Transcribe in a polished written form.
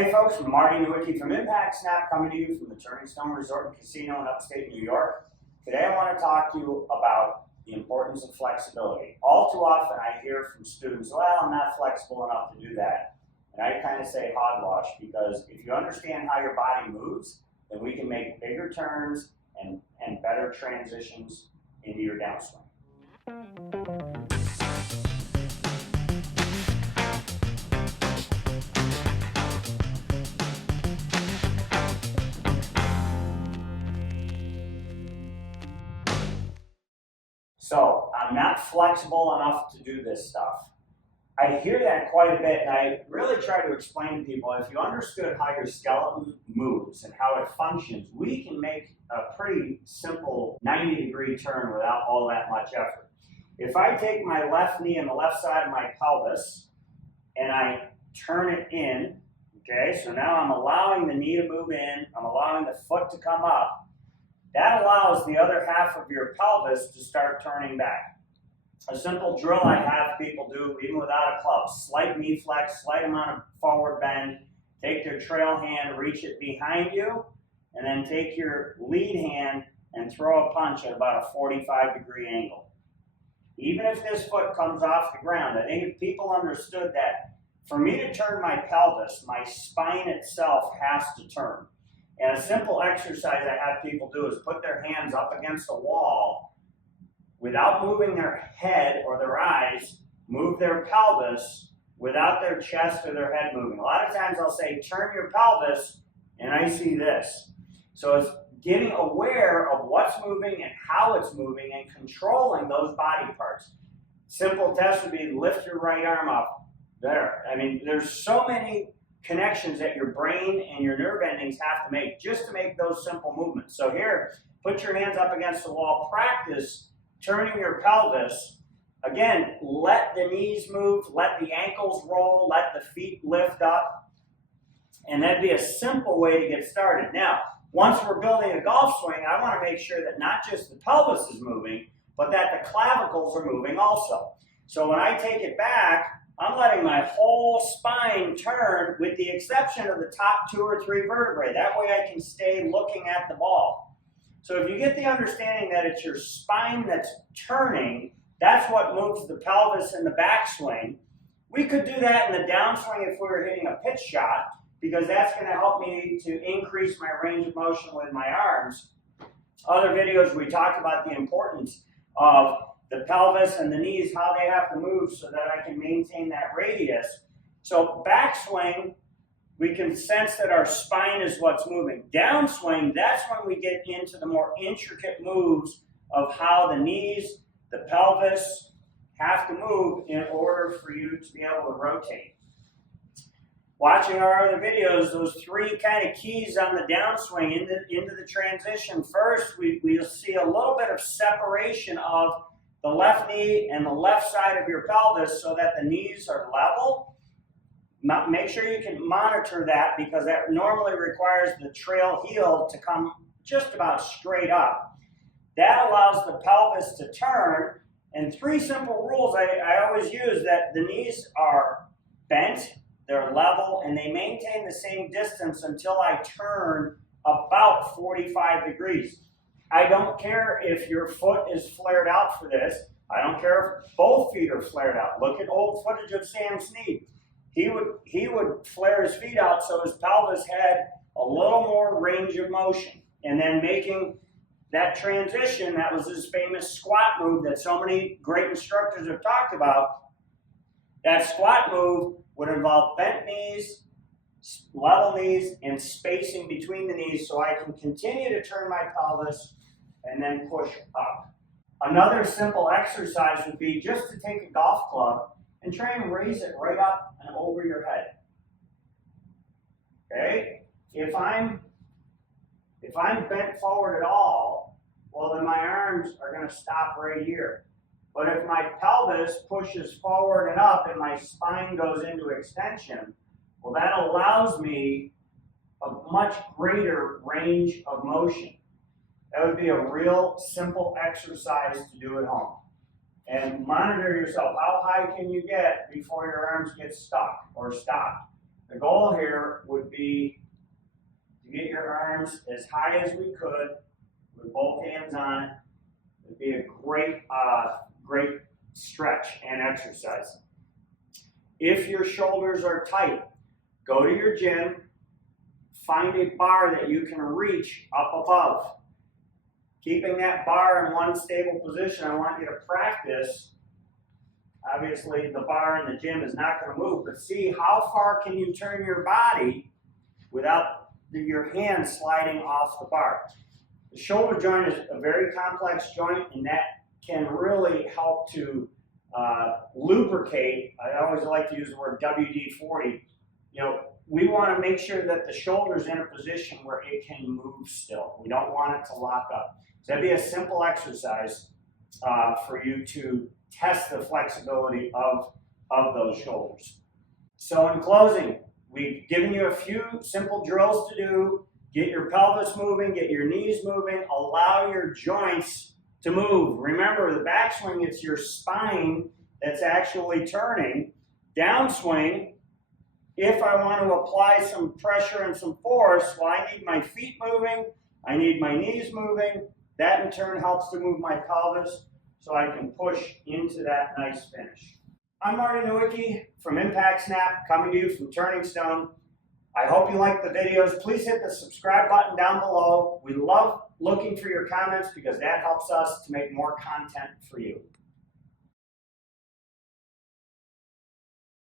Hey folks, Marty Nowicki from Impact Snap coming to you from the Turning Stone Resort and Casino in upstate New York. Today I want to talk to you about the importance of flexibility. All too often I hear from students, well, I'm not flexible enough to do that. And I kind of say hogwash, because if you understand how your body moves, then we can make bigger turns and better transitions into your downswing. So I'm not flexible enough to do this stuff. I hear that quite a bit, and I really try to explain to people, if you understood how your skeleton moves and how it functions, we can make a pretty simple 90-degree turn without all that much effort. If I take my left knee and the left side of my pelvis and I turn it in, okay, so now I'm allowing the knee to move in, I'm allowing the foot to come up, that allows the other half of your pelvis to start turning back. A simple drill I have people do, even without a club: slight knee flex, slight amount of forward bend, take your trail hand, reach it behind you, and then take your lead hand and throw a punch at about a 45-degree angle. Even if this foot comes off the ground, I think if people understood that for me to turn my pelvis, my spine itself has to turn. And a simple exercise I have people do is put their hands up against a wall without moving their head or their eyes, move their pelvis without their chest or their head moving. A lot of times I'll say, turn your pelvis, and I see this. So it's getting aware of what's moving and how it's moving and controlling those body parts. Simple test would be lift your right arm up. There. I mean, there's so many connections that your brain and your nerve endings have to make just to make those simple movements. So here, put your hands up against the wall, practice turning your pelvis. Again, let the knees move, let the ankles roll, let the feet lift up, and that'd be a simple way to get started. Now, once we're building a golf swing, I want to make sure that not just the pelvis is moving, but that the clavicles are moving also. So when I take it back, I'm letting my whole spine turn with the exception of the top 2 or 3 vertebrae. That way I can stay looking at the ball. So if you get the understanding that it's your spine that's turning, that's what moves the pelvis in the backswing. We could do that in the downswing if we were hitting a pitch shot, because that's going to help me to increase my range of motion with my arms. Other videos we talked about the importance of the pelvis and the knees, how they have to move so that I can maintain that radius. So backswing, we can sense that our spine is what's moving. Downswing, that's when we get into the more intricate moves of how the knees, the pelvis have to move in order for you to be able to rotate. Watching our other videos, those 3 kind of keys on the downswing into the transition. First, we'll see a little bit of separation of the left knee and the left side of your pelvis so that the knees are level. Make sure you can monitor that, because that normally requires the trail heel to come just about straight up. That allows the pelvis to turn. And 3 simple rules I always use: that the knees are bent, they're level, and they maintain the same distance until I turn about 45 degrees. I don't care if your foot is flared out for this. I don't care if both feet are flared out. Look at old footage of Sam Snead. He would flare his feet out so his pelvis had a little more range of motion. And then making that transition, that was his famous squat move that so many great instructors have talked about. That squat move would involve bent knees, level knees, and spacing between the knees so I can continue to turn my pelvis and then push up. Another simple exercise would be just to take a golf club and try and raise it right up and over your head. Okay? If I'm bent forward at all, well, then my arms are going to stop right here. But if my pelvis pushes forward and up and my spine goes into extension, well, that allows me a much greater range of motion. That would be a real simple exercise to do at home. And monitor yourself. How high can you get before your arms get stuck or stopped? The goal here would be be to get your arms as high as we could with both hands on it. It'd be a great, great stretch and exercise. If your shoulders are tight, go to your gym, find a bar that you can reach up above. Keeping that bar in one stable position, I want you to practice. Obviously, the bar in the gym is not going to move, but see how far can you turn your body without your hand sliding off the bar. The shoulder joint is a very complex joint, and that can really help to lubricate. I always like to use the word WD-40. You know, we want to make sure that the shoulder's in a position where it can move still. We don't want it to lock up. So that'd be a simple exercise for you to test the flexibility of those shoulders. So in closing, we've given you a few simple drills to do. Get your pelvis moving, get your knees moving, allow your joints to move. Remember, the backswing, it's your spine that's actually turning. Downswing, if I want to apply some pressure and some force, well, I need my feet moving, I need my knees moving. That in turn helps to move my pelvis so I can push into that nice finish. I'm Marty Nowicki from Impact Snap, coming to you from Turning Stone. I hope you like the videos. Please hit the subscribe button down below. We love looking for your comments because that helps us to make more content for you.